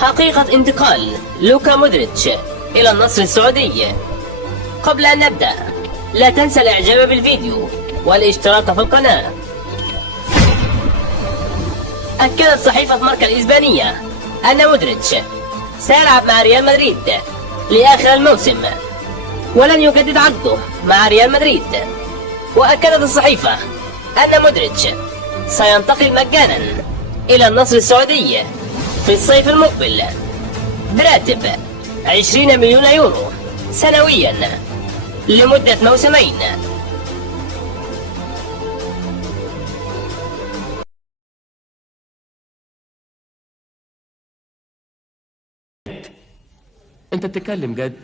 حقيقة انتقال لوكا مودريتش إلى النصر السعودي. قبل أن نبدأ لا تنسى الإعجاب بالفيديو والاشتراك في القناة. أكدت صحيفة ماركا الإسبانية أن مودريتش سيلعب مع ريال مدريد لآخر الموسم ولن يجدد عقده مع ريال مدريد. وأكدت الصحيفة أن مودريتش سينتقل مجانا إلى النصر السعودي في الصيف المقبل براتب 20 مليون يورو سنويا لمدة موسمين. انت بتتكلم جد؟